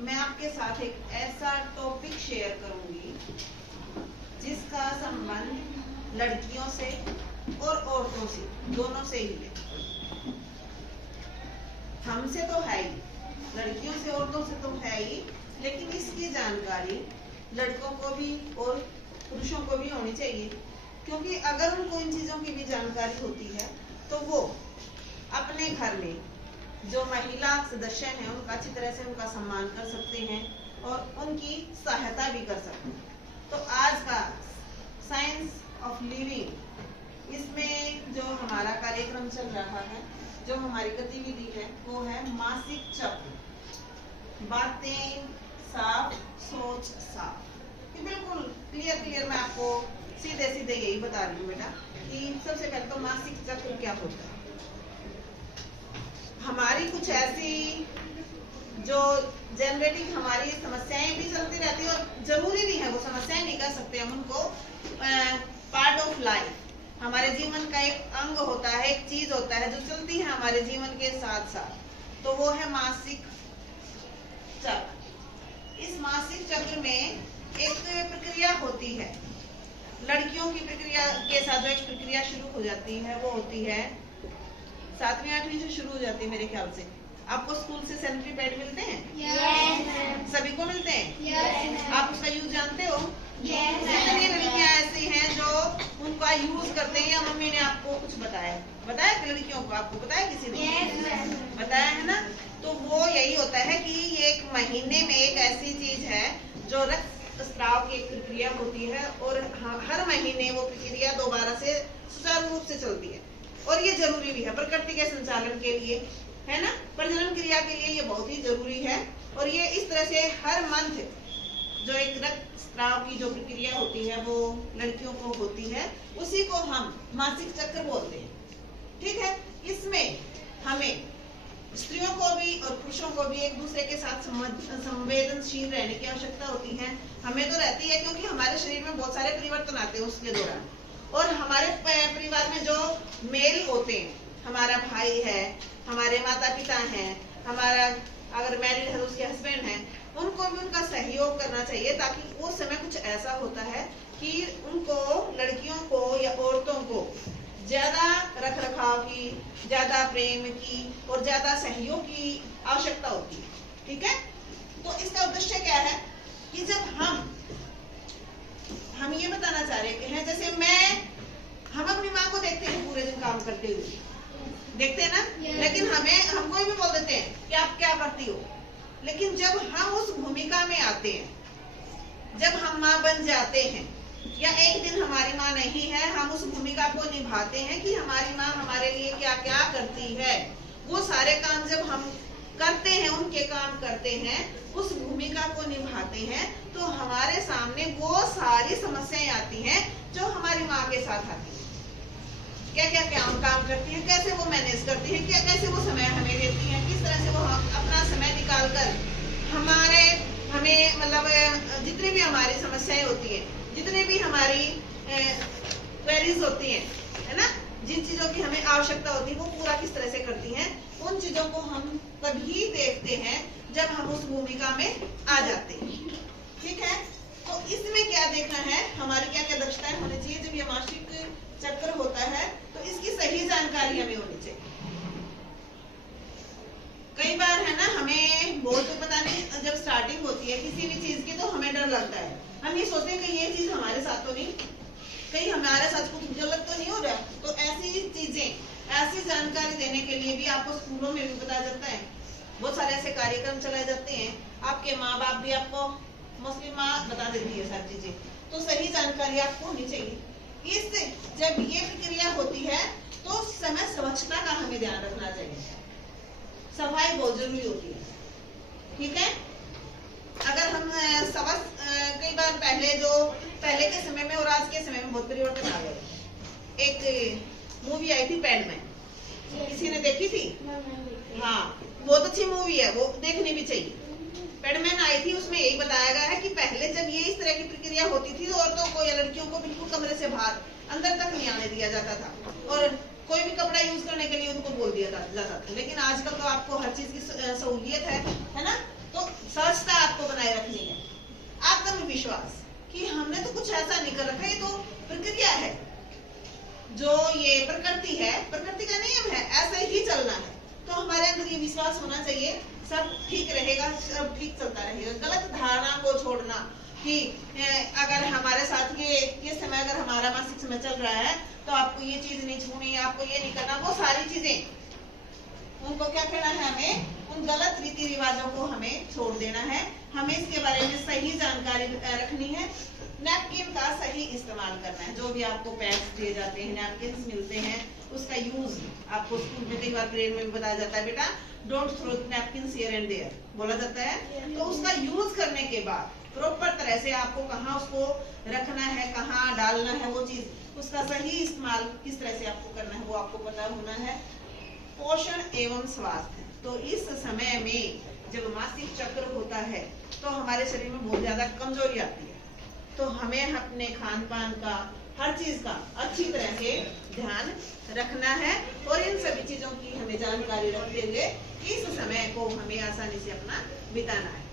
मैं आपके साथ एक ऐसा टॉपिक शेयर करूंगी जिसका संबंध लड़कियों से और औरतों से, दोनों से ही है। हमसे तो है ही, लड़कियों से औरतों से तो है ही, लेकिन इसकी जानकारी लड़कों को भी और पुरुषों को भी होनी चाहिए, क्योंकि अगर उनको इन चीजों की भी जानकारी होती है तो वो अपने घर में जो महिला सदस्य हैं उनका अच्छी तरह से उनका सम्मान कर सकते हैं और उनकी सहायता भी कर सकते हैं। तो आज का साइंस ऑफ लिविंग, इसमें जो हमारा कार्यक्रम चल रहा है, जो हमारी गतिविधि है, वो है मासिक चक्र। बातें साफ, सोच साफ। ये बिल्कुल क्लियर मैं आपको सीधे सीधे यही बता रही हूँ बेटा कि सबसे पहले तो मासिक चक्र क्या होता है। हमारी कुछ ऐसी जो जनरेटिंग हमारी समस्याएं भी चलती रहती है, और जरूरी भी है, वो समस्याएं नहीं कह सकते हम उनको, पार्ट ऑफ लाइफ, हमारे जीवन का एक अंग होता है, एक चीज होता है जो चलती है हमारे जीवन के साथ साथ, तो वो है मासिक चक्र। इस मासिक चक्र में एक प्रक्रिया होती है। लड़कियों की प्रक्रिया के साथ जो एक प्रक्रिया शुरू हो जाती है वो होती है 7वीं 8वीं से शुरू हो जाती है मेरे ख्याल से। आपको स्कूल से सैनिटरी पैड मिलते हैं? yes, सभी को मिलते हैं? yes, आप उसका यूज जानते हो? yes, कितनी लड़कियां ऐसी हैं जो उनका यूज करते हैं, या मम्मी ने आपको कुछ बताया कि लड़कियों को आपको बताया किसी ने? yes, बताया है ना। तो वो यही होता है कि ये एक महीने में एक ऐसी चीज है जो रक्त स्राव की एक प्रक्रिया होती है, और हर महीने वो प्रक्रिया दोबारा से सुचारू रूप से चलती है, और ये जरूरी भी है प्रकृति के संचालन के लिए, है ना, प्रजनन क्रिया के लिए ये बहुत ही जरूरी है। और ये इस तरह से हर मंथ जो एक रक्त स्राव की जो प्रक्रिया होती है वो लड़कियों को होती है, उसी को हम मासिक चक्र बोलते हैं। ठीक है, इसमें हमें स्त्रियों को भी और पुरुषों को भी एक दूसरे के साथ संवेदनशील रहने की आवश्यकता होती है। हमें तो रहती है, क्योंकि हमारे शरीर में बहुत सारे परिवर्तन आते हैं उसके दौरान, और हमारे परिवार में जो मेल होते हैं, हमारा भाई है, हमारे माता पिता हैं, हमारा अगर मैरिड है तो उसके हस्बैंड हैं, उनको भी उनका सहयोग करना चाहिए, ताकि उस समय कुछ ऐसा होता है कि उनको, लड़कियों को या औरतों को ज्यादा रख रखाव की, ज्यादा प्रेम की और ज्यादा सहयोग की आवश्यकता होती है। ठीक है, तो इसका उद्देश्य क्या है कि जब हम ये बताना चाह रहे हैं, जैसे हम अपनी माँ को देखते हैं पूरे दिन काम करते हुए, देखते हैं ना, लेकिन हमको भी बोल देते हैं कि आप क्या करती हो, लेकिन जब हम उस भूमिका में आते हैं, जब हम माँ बन जाते हैं, या एक दिन हमारी माँ नहीं है, हम उस भूमिका को निभाते हैं कि हमारी माँ हमारे लिए क्या क्या करती है, वो सारे काम जब हम करते हैं, उनके काम करते हैं, उस भूमिका को निभाते हैं, तो हमारे सामने वो सारी समस्याएं आती हैं जो हमारी माँ के साथ आती है। क्या काम करती है, कैसे वो मैनेज करती है, कैसे वो समय हमें देती है, किस तरह से वो अपना समय निकाल कर हमें मतलब जितनी भी हमारी समस्याएं होती है, जितने भी हमारी क्वेरीज होती हैं, है ना, जिन चीजों की हमें आवश्यकता होती है, वो पूरा किस तरह से करती हैं, उन चीजों को हम तभी देखते हैं जब हम उस भूमिका में आ जाते हैं। ठीक है, तो इसमें क्या देखना है, हमारी क्या क्या दक्षताएं होनी चाहिए जब ये मासिक चक्र होता है, तो इसकी सही जानकारी हमें होनी चाहिए। कई बार है ना, हमें बहुत तो पता नहीं, जब स्टार्टिंग होती है किसी भी चीज की तो हमें डर लगता है, हम ये सोचते हैं कि ये चीज हमारे साथ तो नहीं, कहीं हमारे साथ कुछ गलत तो नहीं हो रहा। तो ऐसी चीजें, ऐसी जानकारी देने के लिए भी आपको स्कूलों में भी बताया जाता है, बहुत सारे ऐसे कार्यक्रम चलाए जाते हैं, आपके माँ बाप भी आपको, मुस्लिम माँ बता देती है सारी चीजें, तो सही जानकारी आपको होनी चाहिए। इससे जब ये प्रक्रिया होती है तो उस समय स्वच्छता का हमें ध्यान रखना चाहिए, सफाई बहुत जरूरी होती है। ठीक है, अगर हम कई बार पहले के समय में और आज के समय में बहुत परिवर्तन आ गए। एक मूवी आई थी पैडमैन, किसी ने देखी थी? हाँ, बहुत अच्छी मूवी है, वो देखनी भी चाहिए। पैडमैन आई थी, उसमें यही बताया गया है कि पहले जब ये इस तरह की प्रक्रिया होती थी तो औरतों को या लड़कियों को बिल्कुल कमरे से बाहर अंदर तक नहीं आने दिया जाता था, और कोई भी कपड़ा यूज करने के लिए उनको बोल दिया जाता था। लेकिन आजकल तो आपको हर चीज की सहूलियत है ना, तो तो सहजता आपको बनाए रखनी है, आत्मविश्वास कि हमने तो कुछ ऐसा नहीं कर रखा, ये तो प्रक्रिया है, जो ये प्रकृति है, प्रकृति का नियम है, ऐसे ही चलना है। तो हमारे अंदर ये विश्वास होना चाहिए, सब ठीक रहेगा, सब ठीक चलता रहेगा। गलत धारणा को छोड़ना कि अगर हमारे साथ ये समय, अगर हमारा मासिक समय चल रहा है तो आपको ये चीज नहीं छूनी, आपको ये नहीं करना, वो सारी चीजें उनको क्या करना है, हमें उन गलत रीति रिवाजों को हमें छोड़ देना है। हमें इसके बारे में सही जानकारी रखनी है। नैपकिन का सही इस्तेमाल करना है। जो भी आपको पैड्स दिए जाते हैं, नैपकिन मिलते हैं, उसका यूज आपको स्कूल में कई बार पीरियड में बताया जाता है, बेटा don't throw napkin here and there बोला जाता है। तो उसका यूज करने के बाद प्रॉपर तरह से आपको कहाँ उसको रखना है, कहाँ डालना है, वो चीज उसका सही इस्तेमाल किस तरह से आपको करना है वो आपको पता होना है। पोषण एवं स्वास्थ्य, तो इस समय में जब मासिक चक्र होता है तो हमारे शरीर में बहुत ज्यादा कमजोरी आती है, तो हमें अपने खान पान का, हर चीज का अच्छी तरह से ध्यान रखना है और इन सभी चीजों की हमें जानकारी रखते हुए इस समय को हमें आसानी से अपना बिताना है।